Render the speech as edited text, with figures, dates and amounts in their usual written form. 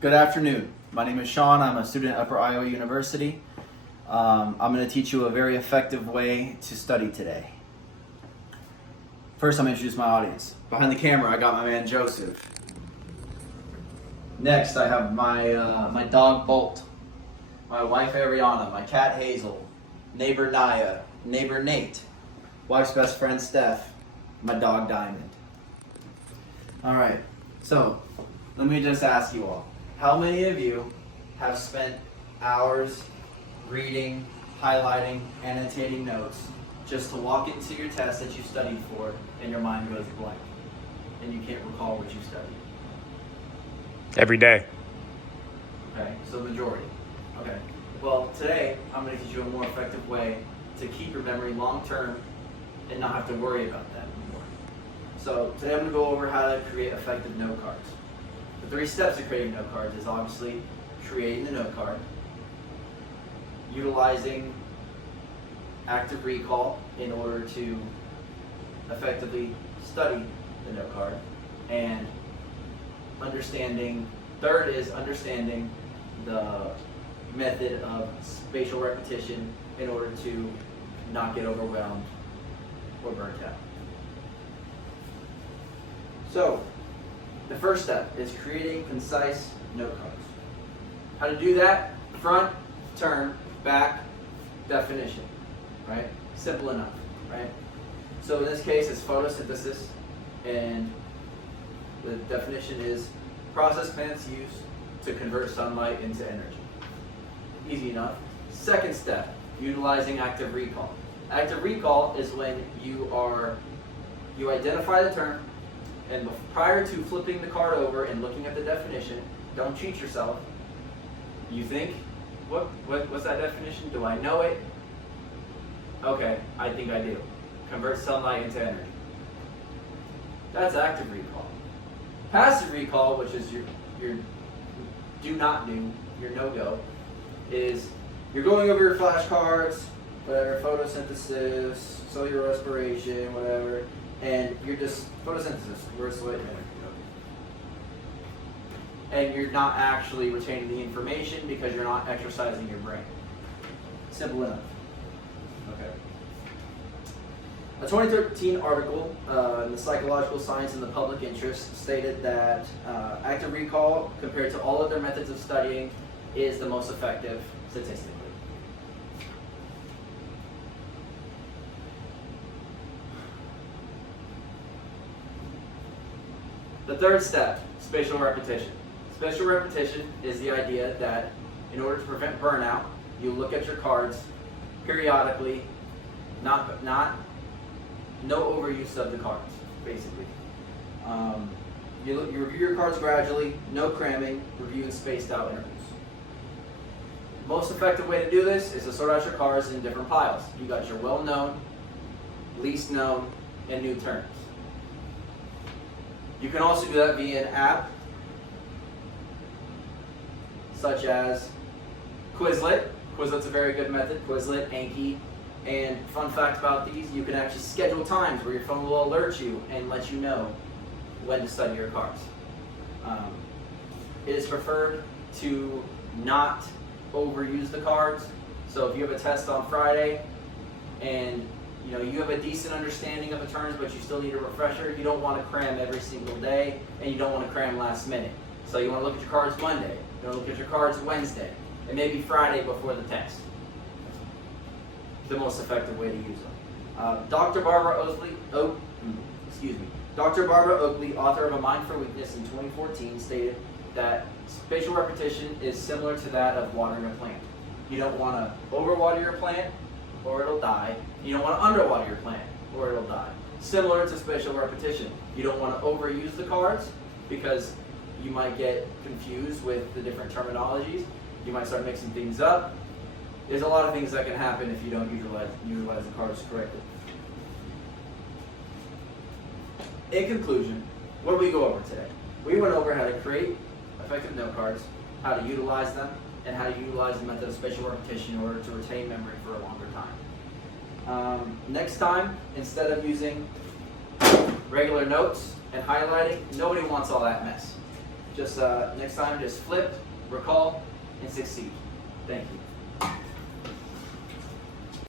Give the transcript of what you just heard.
Good afternoon. My name is Sean. I'm a student at Upper Iowa University. I'm going to teach you a very effective way to study today. First, I'm going to introduce my audience. Behind the camera, I got my man Joseph. Next, I have my dog Bolt, my wife Ariana, my cat Hazel, neighbor Naya, neighbor Nate, wife's best friend Steph, my dog Diamond. All right, so let me just ask you all. How many of you have spent hours reading, highlighting, annotating notes just to walk into your test that you studied for and your mind goes blank and you can't recall what you studied? Every day. Okay, so majority. Okay, well today I'm going to teach you a more effective way to keep your memory long term and not have to worry about that anymore. So today I'm going to go over how to create effective note cards. The 3 steps of creating note cards is obviously creating the note card, utilizing active recall in order to effectively study the note card, and third is understanding the method of spatial repetition in order to not get overwhelmed or burnt out. So, the first step is creating concise note cards. How to do that? Front, term, back, definition, right? Simple enough, right? So in this case, it's photosynthesis, and the definition is process plants use to convert sunlight into energy. Easy enough. Second step, utilizing active recall. Active recall is when you identify the term, and prior to flipping the card over and looking at the definition, don't cheat yourself. You think, what's that definition? Do I know it? Okay, I think I do. Convert sunlight into energy. That's active recall. Passive recall, which is your do not do, your no-go, is you're going over your flashcards, whatever, photosynthesis, cellular respiration, whatever, and you're just photosynthesis, reverse light energy. And you're not actually retaining the information because you're not exercising your brain. Simple enough. Okay. A 2013 article in the Psychological Science and the Public Interest stated that active recall, compared to all other methods of studying, is the most effective statistically. The third step, spatial repetition. Spatial repetition is the idea that in order to prevent burnout, you look at your cards periodically, no overuse of the cards, basically. You review your cards gradually, no cramming, review in spaced out intervals. Most effective way to do this is to sort out your cards in different piles. You got your well-known, least known, and new terms. You can also do that via an app, such as Quizlet. Quizlet's a very good method. Quizlet, Anki, and fun fact about these, you can actually schedule times where your phone will alert you and let you know when to study your cards. It is preferred to not overuse the cards. So if you have a test on Friday and you have a decent understanding of the terms, but you still need a refresher, you don't want to cram every single day, and you don't want to cram last minute. So you want to look at your cards Monday, you want to look at your cards Wednesday, and maybe Friday before the test. The most effective way to use them. Dr. Barbara Oakley, author of A Mind for Weakness in 2014, stated that spatial repetition is similar to that of watering a plant. You don't want to overwater your plant, or it'll die. You don't want to underwater your plant, or it'll die. Similar to spatial repetition. You don't want to overuse the cards because you might get confused with the different terminologies. You might start mixing things up. There's a lot of things that can happen if you don't utilize the cards correctly. In conclusion, what did we go over today? We went over how to create effective note cards, how to utilize them, and how to utilize the method of spatial repetition in order to retain memory for a longer time. Next time, instead of using regular notes and highlighting, nobody wants all that mess. Just next time, just flip, recall, and succeed. Thank you.